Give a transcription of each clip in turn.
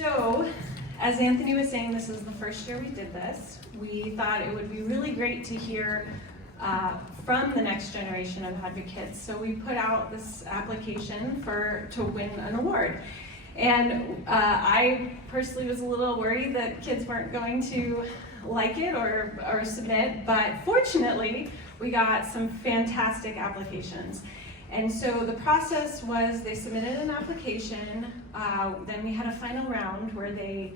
So, as Anthony was saying, this is the first year we did this. We thought it would be really great to hear from the next generation of advocates. So we put out this application to win an award. And I personally was a little worried that kids weren't going to like it or submit, but fortunately, we got some fantastic applications. And so the process was they submitted an application, then we had a final round where they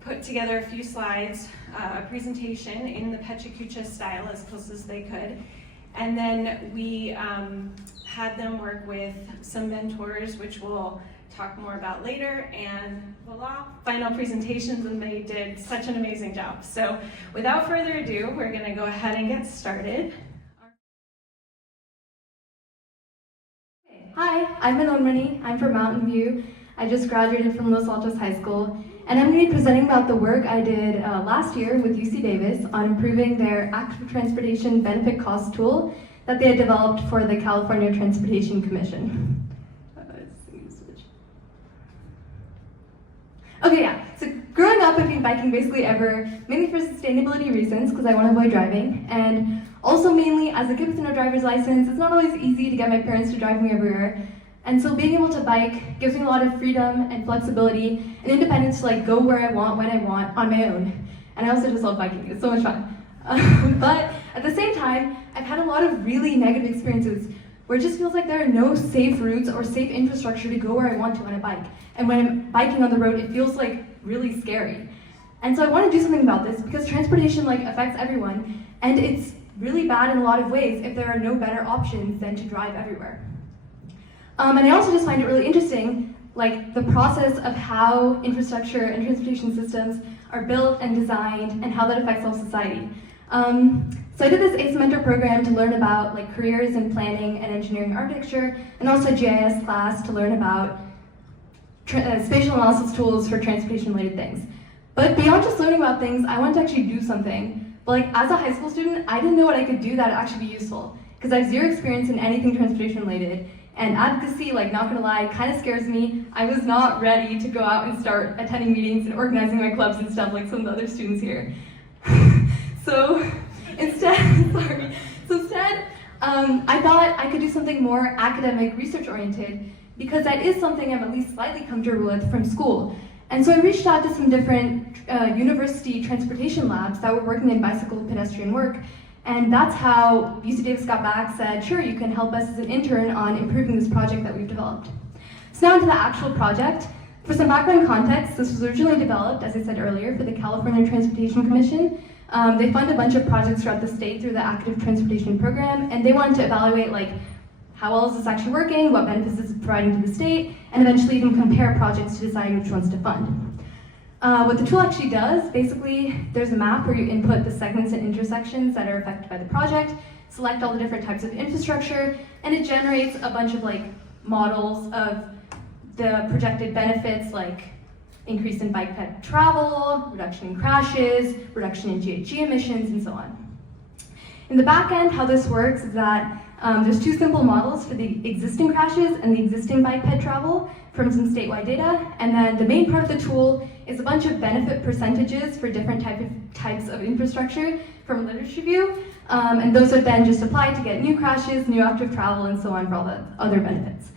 put together a few slides, a presentation in the PechaKucha style as close as they could. And then we had them work with some mentors, which we'll talk more about later, and voila, final presentations, and they did such an amazing job. So without further ado, we're gonna go ahead and get started. Hi, I'm Manonmani. I'm from Mountain View. I just graduated from Los Altos High School, and I'm going to be presenting about the work I did last year with UC Davis on improving their active transportation benefit cost tool that they had developed for the California Transportation Commission. Okay, yeah, so growing up I've been biking basically ever, mainly for sustainability reasons, because I want to avoid driving, and also mainly as a kid with no driver's license, it's not always easy to get my parents to drive me everywhere. And so being able to bike gives me a lot of freedom and flexibility and independence to go where I want, when I want, on my own. And I also just love biking, it's so much fun. But at the same time, I've had a lot of really negative experiences where it just feels like there are no safe routes or safe infrastructure to go where I want to on a bike. And when I'm biking on the road, it feels really scary. And so I want to do something about this because transportation affects everyone, and it's really bad in a lot of ways if there are no better options than to drive everywhere. And I also just find it really interesting, the process of how infrastructure and transportation systems are built and designed and how that affects all society. So I did this ACE Mentor program to learn about careers in planning and engineering architecture, and also a GIS class to learn about spatial analysis tools for transportation-related things. But beyond just learning about things, I wanted to actually do something. But as a high school student, I didn't know what I could do that would actually be useful, because I have zero experience in anything transportation-related. And advocacy, not gonna lie, kind of scares me. I was not ready to go out and start attending meetings and organizing my clubs and stuff like some of the other students here. So instead, I thought I could do something more academic, research-oriented, because that is something I'm at least slightly comfortable with from school. And so I reached out to some different university transportation labs that were working in bicycle pedestrian work. And that's how UC Davis got back, said, sure, you can help us as an intern on improving this project that we've developed. So now into the actual project. For some background context, this was originally developed, as I said earlier, for the California Transportation Commission. They fund a bunch of projects throughout the state through the Active Transportation Program, and they wanted to evaluate how well is this actually working, what benefits is it providing to the state, and eventually even compare projects to decide which ones to fund. What the tool actually does, basically, there's a map where you input the segments and intersections that are affected by the project, select all the different types of infrastructure, and it generates a bunch of models of the projected benefits, increase in bike ped travel, reduction in crashes, reduction in GHG emissions, and so on. In the back end, how this works is that there's two simple models for the existing crashes and the existing bike ped travel from some statewide data, and then the main part of the tool is a bunch of benefit percentages for different types of infrastructure from a literature review, and those are then just applied to get new crashes, new active travel, and so on for all the other benefits.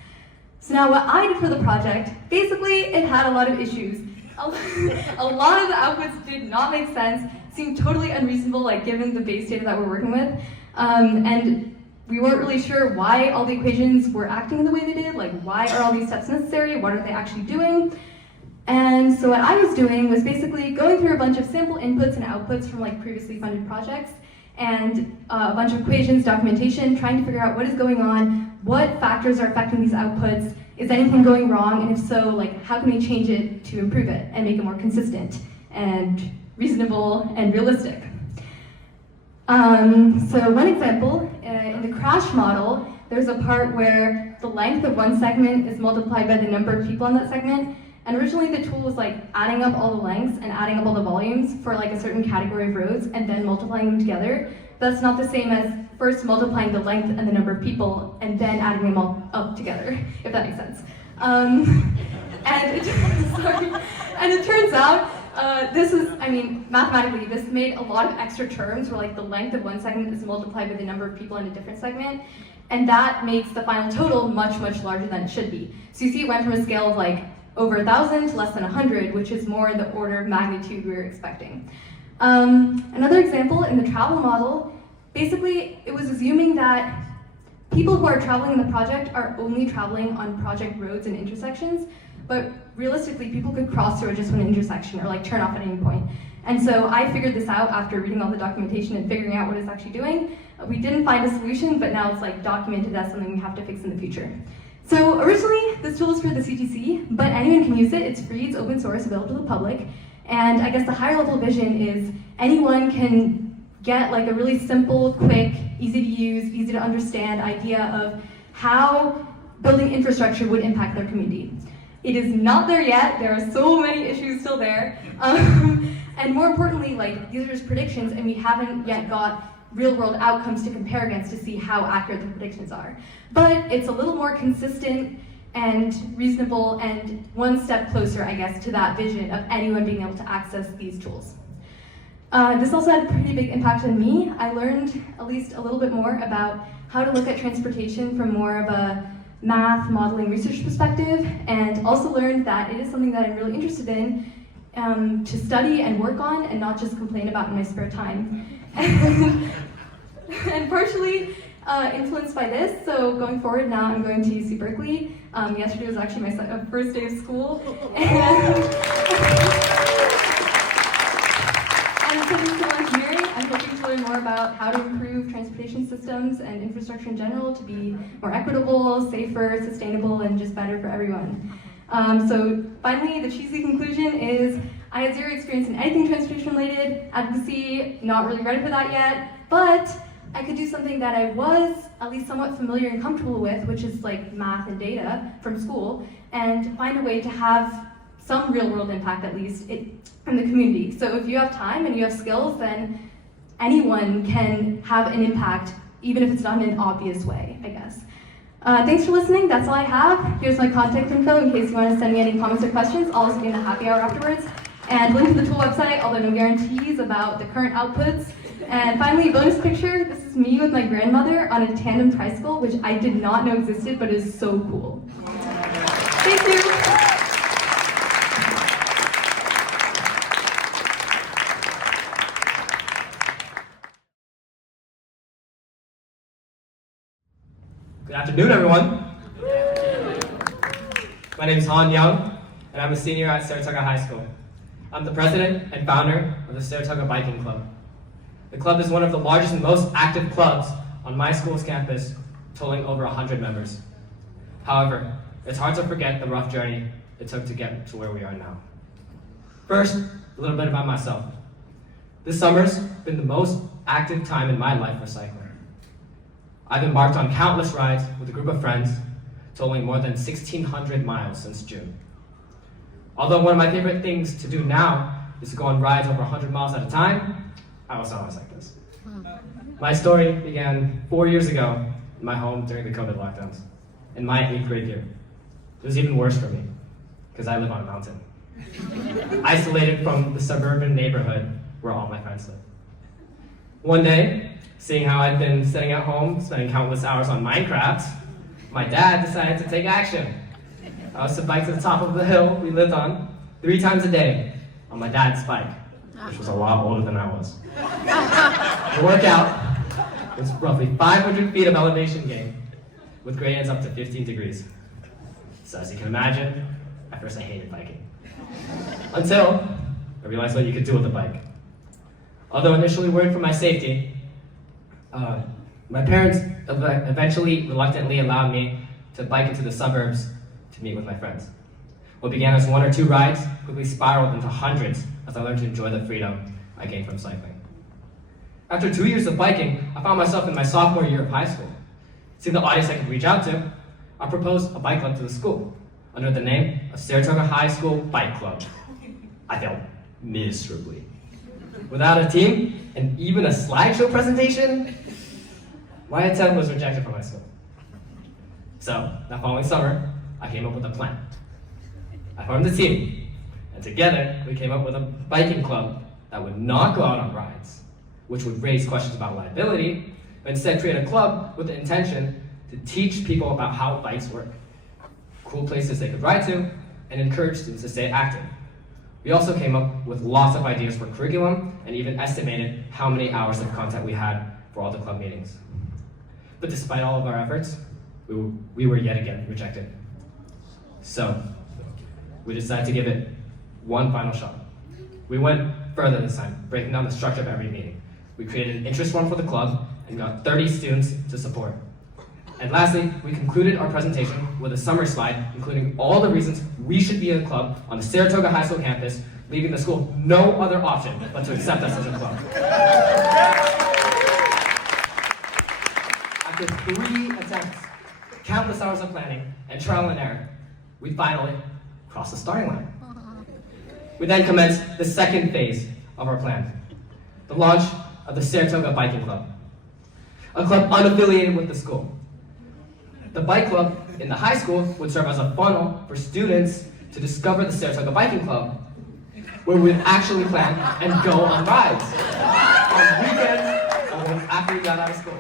So now what I did for the project, basically it had a lot of issues. A lot of the outputs did not make sense, seemed totally unreasonable given the base data that we're working with, and we weren't really sure why all the equations were acting the way they did, why are all these steps necessary, what are they actually doing? And so what I was doing was basically going through a bunch of sample inputs and outputs from previously funded projects, and a bunch of equations, documentation, trying to figure out what is going on, what factors are affecting these outputs, is anything going wrong, and if so, how can we change it to improve it and make it more consistent and reasonable and realistic. So one example, in the crash model, there's a part where the length of one segment is multiplied by the number of people on that segment. And originally the tool was adding up all the lengths and adding up all the volumes for a certain category of roads and then multiplying them together. That's not the same as first multiplying the length and the number of people and then adding them all up together, if that makes sense. And sorry. And it turns out, mathematically, this made a lot of extra terms where like the length of one segment is multiplied by the number of people in a different segment. And that makes the final total much, much larger than it should be. So you see it went from a scale of like over 1,000 to less than 100, which is more in the order of magnitude we were expecting. Another example in the travel model, basically it was assuming that people who are traveling in the project are only traveling on project roads and intersections, but realistically people could cross through at just one intersection or like turn off at any point. And so I figured this out after reading all the documentation and figuring out what it's actually doing. We didn't find a solution, but now it's like documented as something we have to fix in the future. So originally, this tool is for the CTC, but anyone can use it. It's free, it's open source, available to the public. And I guess the higher level vision is anyone can get like a really simple, quick, easy to use, easy to understand idea of how building infrastructure would impact their community. It is not there yet. There are so many issues still there. And more importantly, like these are just predictions and we haven't yet got real world outcomes to compare against to see how accurate the predictions are. But it's a little more consistent and reasonable and one step closer, I guess, to that vision of anyone being able to access these tools. This also had a pretty big impact on me. I learned at least a little bit more about how to look at transportation from more of a math, modeling, research perspective, and also learned that it is something that I'm really interested in to study and work on and not just complain about in my spare time. And partially influenced by this, so going forward now I'm going to UC Berkeley. Yesterday was actually my first day of school. And studying civil engineering, I'm hoping to learn more about how to improve transportation systems and infrastructure in general to be more equitable, safer, sustainable, and just better for everyone. So finally, the cheesy conclusion is I had zero experience in anything transportation related, advocacy, not really ready for that yet, but I could do something that I was at least somewhat familiar and comfortable with, which is like math and data from school, and find a way to have some real world impact at least in the community. So if you have time and you have skills, then anyone can have an impact, even if it's not in an obvious way, I guess. Thanks for listening, that's all I have. Here's my contact info in case you want to send me any comments or questions. I'll also be in the happy hour afterwards. And link to the tool website, although no guarantees about the current outputs. And finally, bonus picture, this is me with my grandmother on a tandem tricycle, which I did not know existed, but is so cool. Thank you. Good afternoon, everyone. My name is Han Young, and I'm a senior at Saratoga High School. I'm the president and founder of the Saratoga Biking Club. The club is one of the largest and most active clubs on my school's campus, totaling over 100 members. However, it's hard to forget the rough journey it took to get to where we are now. First, a little bit about myself. This summer's been the most active time in my life for cycling. I've embarked on countless rides with a group of friends, totaling more than 1,600 miles since June. Although one of my favorite things to do now is to go on rides over 100 miles at a time, I was not always like this. My story began 4 years ago in my home during the COVID lockdowns, in my 8th grade year. It was even worse for me, because I live on a mountain, isolated from the suburban neighborhood where all my friends live. One day, seeing how I'd been sitting at home, spending countless hours on Minecraft, my dad decided to take action. I was to bike to the top of the hill we lived on 3 times a day on my dad's bike, which was a lot older than I was. The workout was roughly 500 feet of elevation gain, with gradients up to 15 degrees. So as you can imagine, at first I hated biking. Until I realized what you could do with a bike. Although initially worried for my safety, my parents eventually reluctantly allowed me to bike into the suburbs to meet with my friends. What began as 1 or 2 rides quickly spiraled into hundreds as I learned to enjoy the freedom I gained from cycling. After 2 years of biking, I found myself in my sophomore year of high school. Seeing the audience I could reach out to, I proposed a bike club to the school under the name of Saratoga High School Bike Club. I failed miserably. Without a team and even a slideshow presentation, my attempt was rejected from my school. So, that following summer, I came up with a plan. I formed a team, and together we came up with a biking club that would not go out on rides, which would raise questions about liability, but instead create a club with the intention to teach people about how bikes work, cool places they could ride to, and encourage students to stay active. We also came up with lots of ideas for curriculum and even estimated how many hours of content we had for all the club meetings. But despite all of our efforts, we were yet again rejected. So, we decided to give it one final shot. We went further this time, breaking down the structure of every meeting. We created an interest form for the club and got 30 students to support. And lastly, we concluded our presentation with a summary slide, including all the reasons we should be a club on the Saratoga High School campus, leaving the school no other option but to accept us as a club. After 3 attempts, countless hours of planning, and trial and error, we finally crossed the starting line. We then commenced the second phase of our plan, the launch of the Saratoga Biking Club, a club unaffiliated with the school. The bike club in the high school would serve as a funnel for students to discover the Saratoga Biking Club, where we'd actually plan and go on rides on weekends or after we got out of school.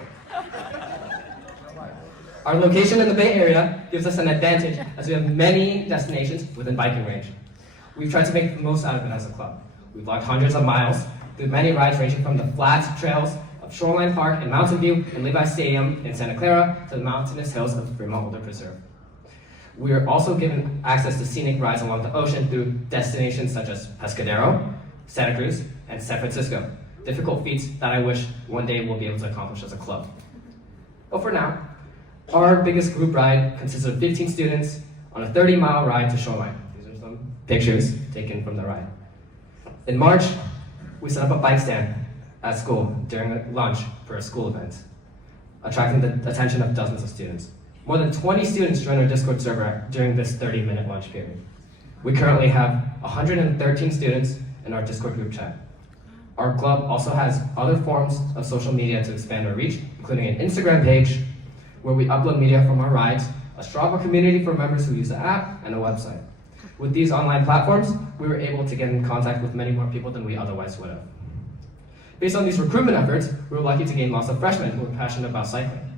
Our location in the Bay Area gives us an advantage as we have many destinations within biking range. We've tried to make the most out of it as a club. We've walked hundreds of miles through many rides ranging from the flat trails of Shoreline Park in Mountain View and Levi Stadium in Santa Clara to the mountainous hills of Fremont Boulder Preserve. We are also given access to scenic rides along the ocean through destinations such as Pescadero, Santa Cruz, and San Francisco. Difficult feats that I wish one day we'll be able to accomplish as a club. But for now, our biggest group ride consists of 15 students on a 30-mile ride to Shoreline. These are some pictures taken from the ride. In March, we set up a bike stand at school during lunch for a school event, attracting the attention of dozens of students. More than 20 students joined our Discord server during this 30-minute lunch period. We currently have 113 students in our Discord group chat. Our club also has other forms of social media to expand our reach, including an Instagram page where we upload media from our rides, a Strava community for members who use the app, and a website. With these online platforms, we were able to get in contact with many more people than we otherwise would have. Based on these recruitment efforts, we were lucky to gain lots of freshmen who were passionate about cycling.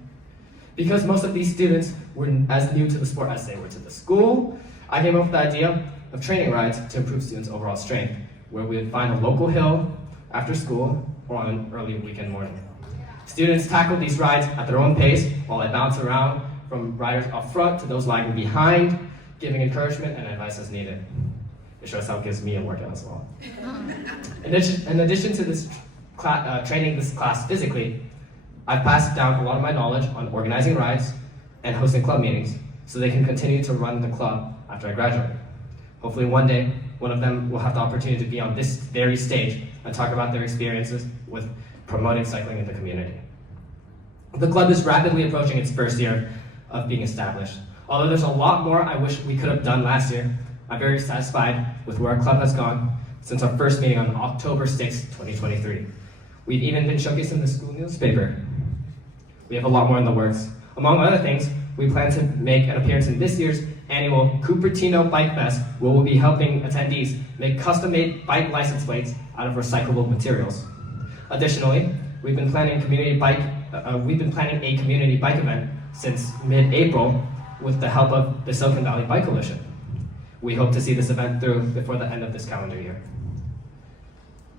Because most of these students were as new to the sport as they were to the school, I came up with the idea of training rides to improve students' overall strength, where we would find a local hill after school or on an early weekend morning. Students tackled these rides at their own pace while I bounced around from riders up front to those lagging behind, giving encouragement and advice as needed. It shows how it gives me a workout as well. In addition to this training this class physically, I've passed down a lot of my knowledge on organizing rides and hosting club meetings so they can continue to run the club after I graduate. Hopefully one day, one of them will have the opportunity to be on this very stage and talk about their experiences with promoting cycling in the community. The club is rapidly approaching its first year of being established. Although there's a lot more I wish we could have done last year, I'm very satisfied with where our club has gone since our first meeting on October 6, 2023. We've even been showcased in the school newspaper. We have a lot more in the works. Among other things, we plan to make an appearance in this year's annual Cupertino Bike Fest, where we'll be helping attendees make custom-made bike license plates out of recyclable materials. Additionally, we've been planning a community bike event since mid-April with the help of the Silicon Valley Bike Coalition. We hope to see this event through before the end of this calendar year.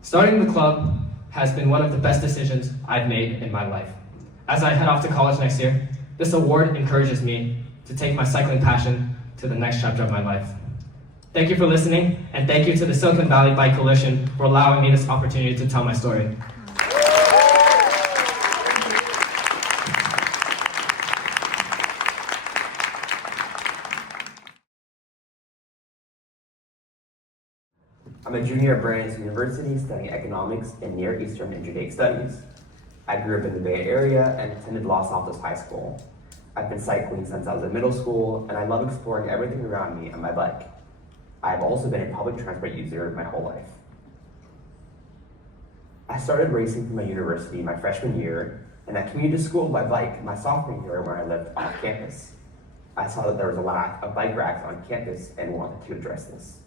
Starting the club has been one of the best decisions I've made in my life. As I head off to college next year, this award encourages me to take my cycling passion to the next chapter of my life. Thank you for listening, and thank you to the Silicon Valley Bike Coalition for allowing me this opportunity to tell my story. I'm a junior at Brandeis University studying economics and Near Eastern and Judaic studies. I grew up in the Bay Area and attended Los Altos High School. I've been cycling since I was in middle school, and I love exploring everything around me on my bike. I have also been a public transport user my whole life. I started racing through my university my freshman year, and I commuted to school by bike my sophomore year when I lived off campus. I saw that there was a lack of bike racks on campus and wanted to address this.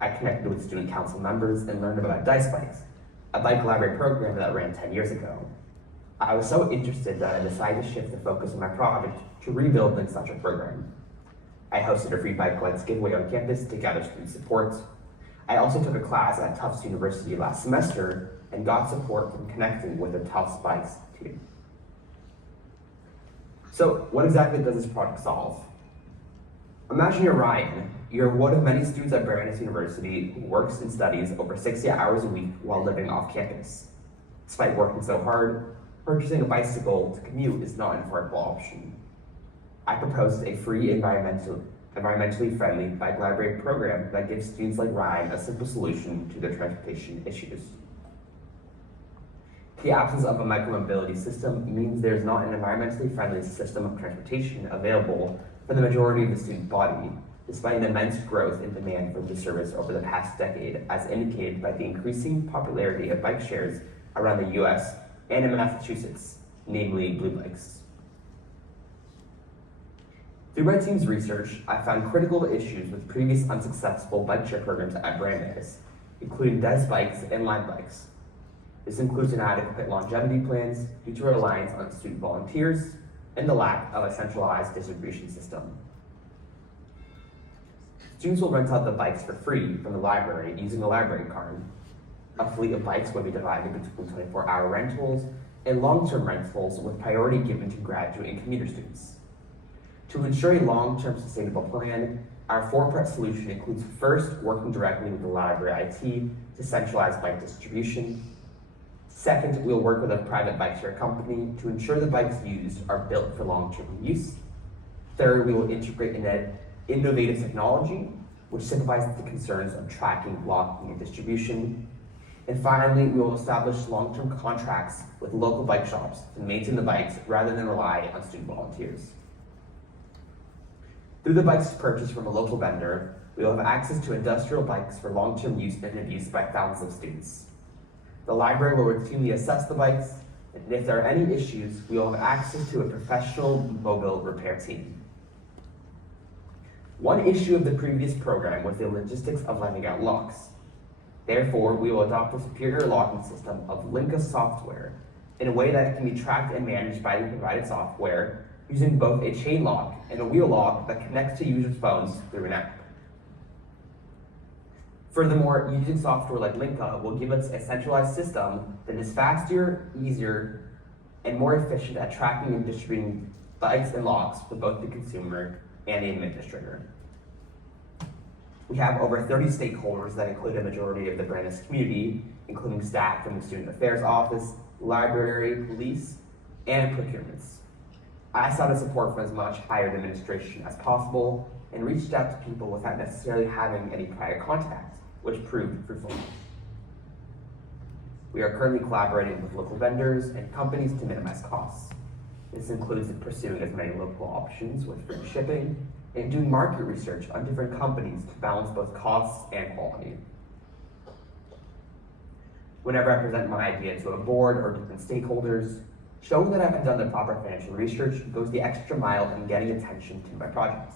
I connected with student council members and learned about Dice Bikes, a bike library program that ran 10 years ago. I was so interested that I decided to shift the focus of my project to rebuilding such a program. I hosted a free bike lights giveaway on campus to gather student support. I also took a class at Tufts University last semester and got support from connecting with the Tufts Bikes team. So what exactly does this project solve? Imagine you're Ryan. You're one of many students at Brandeis University who works and studies over 60 hours a week while living off campus. Despite working so hard, purchasing a bicycle to commute is not an affordable option. I proposed a free environmentally friendly bike library program that gives students like Ryan a simple solution to their transportation issues. The absence of a micromobility system means there's not an environmentally friendly system of transportation available for the majority of the student body, despite an immense growth in demand for this service over the past decade, as indicated by the increasing popularity of bike shares around the US and in Massachusetts, namely Blue Bikes. Through my team's research, I found critical issues with previous unsuccessful bike share programs at Brandeis, including Dice Bikes and Lime Bikes. This includes inadequate longevity plans due to reliance on student volunteers and the lack of a centralized distribution system. Students will rent out the bikes for free from the library using a library card. A fleet of bikes will be divided between 24-hour rentals and long-term rentals with priority given to graduate and commuter students. To ensure a long-term sustainable plan, our four-part solution includes first, working directly with the library IT to centralize bike distribution. Second, we'll work with a private bike share company to ensure the bikes used are built for long-term use. Third, we will integrate an innovative technology, which simplifies the concerns of tracking, locking, and distribution. And finally, we will establish long-term contracts with local bike shops to maintain the bikes rather than rely on student volunteers. Through the bikes purchased from a local vendor, we will have access to industrial bikes for long-term use and abuse by thousands of students. The library will routinely assess the bikes, and if there are any issues, we will have access to a professional mobile repair team. One issue of the previous program was the logistics of lending out locks. Therefore, we will adopt a superior locking system of Linka software in a way that can be tracked and managed by the provided software using both a chain lock and a wheel lock that connects to users' phones through an app. Furthermore, using software like Linka will give us a centralized system that is faster, easier, and more efficient at tracking and distributing bikes and locks for both the consumer and the administrator. We have over 30 stakeholders that include a majority of the Brandeis community, including staff from the Student Affairs Office, library, police, and procurements. I sought to support from as much higher administration as possible and reached out to people without necessarily having any prior contact, which proved fruitful. We are currently collaborating with local vendors and companies to minimize costs. This includes pursuing as many local options with free shipping and doing market research on different companies to balance both costs and quality. Whenever I present my idea to a board or different stakeholders, showing that I've done the proper financial research goes the extra mile in getting attention to my project.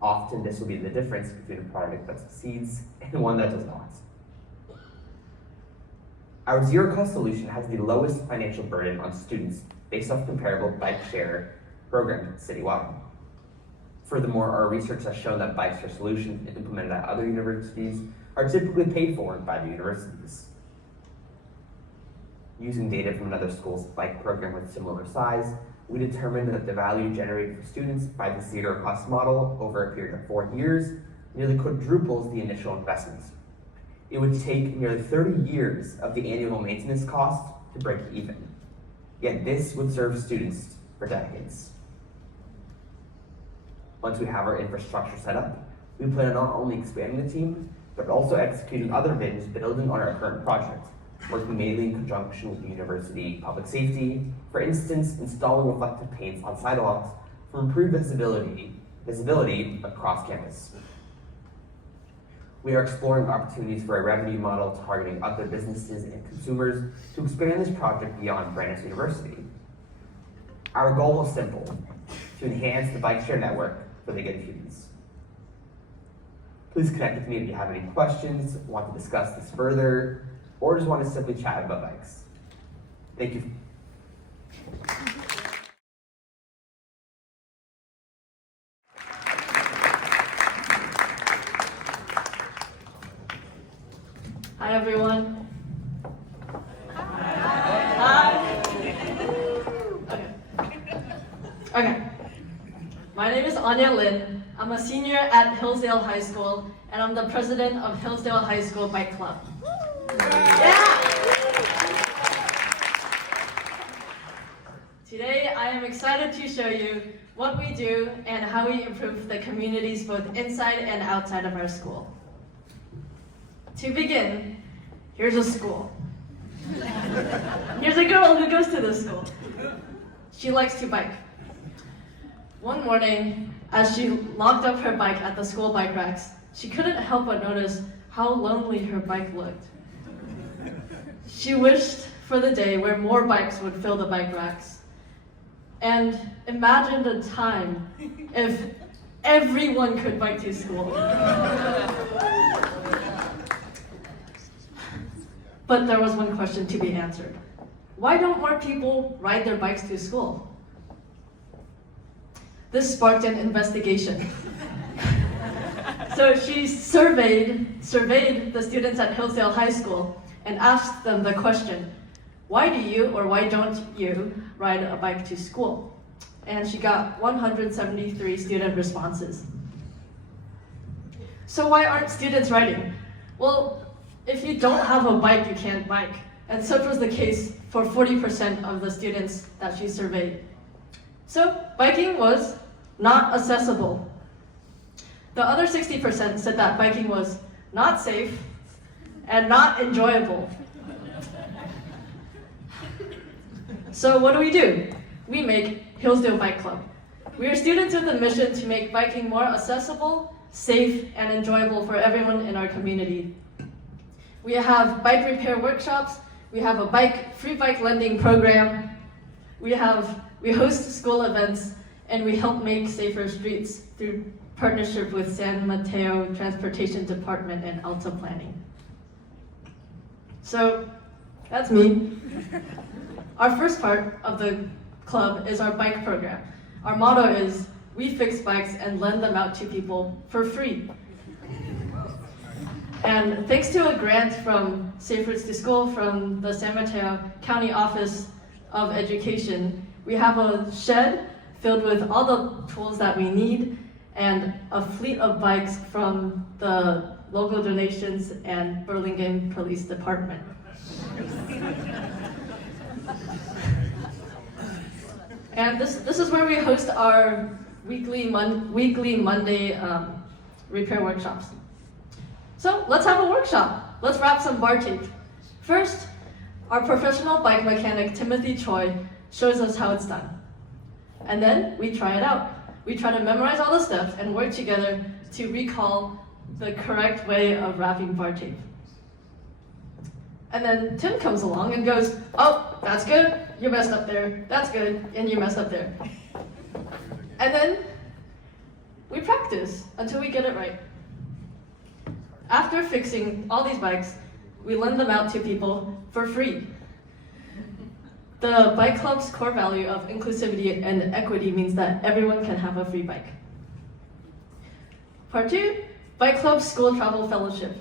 Often this will be the difference between a project that succeeds and one that does not. Our zero-cost solution has the lowest financial burden on students based off comparable bike share programs citywide. Furthermore, our research has shown that bike share solutions implemented at other universities are typically paid for by the universities. Using data from another school's bike program with similar size, we determined that the value generated for students by the zero-cost model over a period of 4 years nearly quadruples the initial investment. It would take nearly 30 years of the annual maintenance cost to break even. Yet this would serve students for decades. Once we have our infrastructure set up, we plan on not only expanding the team, but also executing other bids building on our current project, working mainly in conjunction with the university public safety, for instance, installing reflective paints on sidewalks for improved visibility across campus. We are exploring opportunities for a revenue model targeting other businesses and consumers to expand this project beyond Brandeis University. Our goal is simple: to enhance the bike share network for the good students. Please connect with me if you have any questions, want to discuss this further, or just want to simply chat about bikes. Thank you. Hi everyone. Hi. Okay. My name is Anya Lin. I'm a senior at Hillsdale High School, and I'm the president of Hillsdale High School Bike Club. Yeah! Today, I am excited to show you what we do and how we improve the communities both inside and outside of our school. To begin, here's a school. Here's a girl who goes to this school. She likes to bike. One morning, as she locked up her bike at the school bike racks, she couldn't help but notice how lonely her bike looked. She wished for the day where more bikes would fill the bike racks, and imagined a time if everyone could bike to school. But there was one question to be answered. Why don't more people ride their bikes to school? This sparked an investigation. So she surveyed the students at Hillsdale High School and asked them the question, why do you or why don't you ride a bike to school? And she got 173 student responses. So why aren't students riding? Well, if you don't have a bike, you can't bike. And such was the case for 40% of the students that she surveyed. So biking was not accessible. The other 60% said that biking was not safe and not enjoyable. So what do? We make Hillsdale Bike Club. We are students with a mission to make biking more accessible, safe, and enjoyable for everyone in our community. We have bike repair workshops, we have a free bike lending program, we host school events, and we help make safer streets through partnership with San Mateo Transportation Department and Alta Planning. So, that's me. Our first part of the club is our bike program. Our motto is, we fix bikes and lend them out to people for free. And thanks to a grant from Safe Routes to School from the San Mateo County Office of Education, we have a shed filled with all the tools that we need and a fleet of bikes from the local donations and Burlingame Police Department. And this is where we host our weekly Monday repair workshops. So let's have a workshop. Let's wrap some bar tape. First, our professional bike mechanic, Timothy Choi, shows us how it's done. And then we try it out. We try to memorize all the steps and work together to recall the correct way of wrapping bar tape. And then Tim comes along and goes, oh, that's good, you messed up there, that's good, and you messed up there. And then we practice until we get it right. After fixing all these bikes, we lend them out to people for free. The Bike Club's core value of inclusivity and equity means that everyone can have a free bike. Part 2, Bike Club School Travel Fellowship.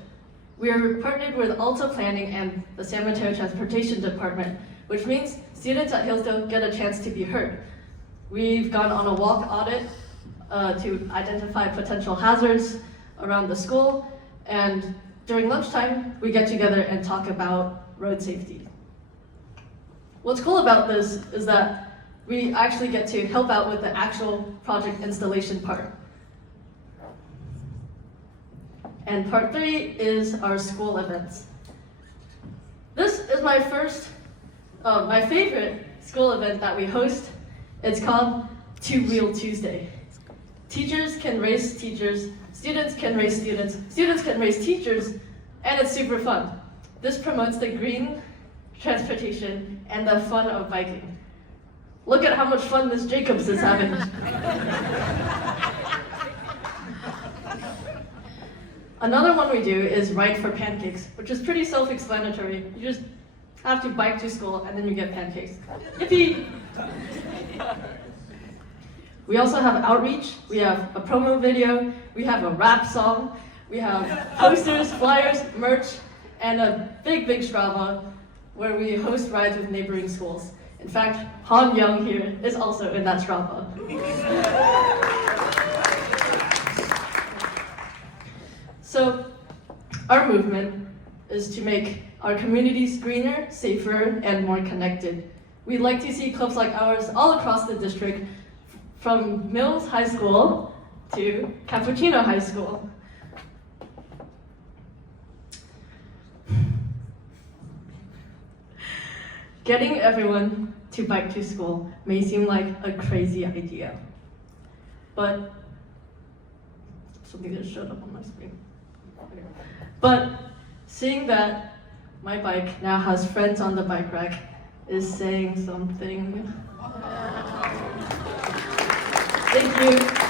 We are partnered with Alta Planning and the San Mateo Transportation Department, which means students at Hillsdale get a chance to be heard. We've gone on a walk audit to identify potential hazards around the school, and during lunchtime, we get together and talk about road safety. What's cool about this is that we actually get to help out with the actual project installation part. And part 3 is our school events. This is my favorite school event that we host. It's called Two-Wheel Tuesday. Teachers can race teachers, students can race students, students can race teachers, and it's super fun. This promotes the green transportation and the fun of biking. Look at how much fun Miss Jacobs is having. Another one we do is Ride for Pancakes, which is pretty self-explanatory. You just have to bike to school and then you get pancakes. Yippee! We also have outreach, we have a promo video, we have a rap song, we have posters, flyers, merch, and a big Strava where we host rides with neighboring schools. In fact, Han Young here is also in that Strava. So, our movement is to make our communities greener, safer, and more connected. We'd like to see clubs like ours all across the district, from Mills High School to Cappuccino High School. Getting everyone to bike to school may seem like a crazy idea, but something that showed up on my screen. But seeing that my bike now has friends on the bike rack is saying something. Thank you.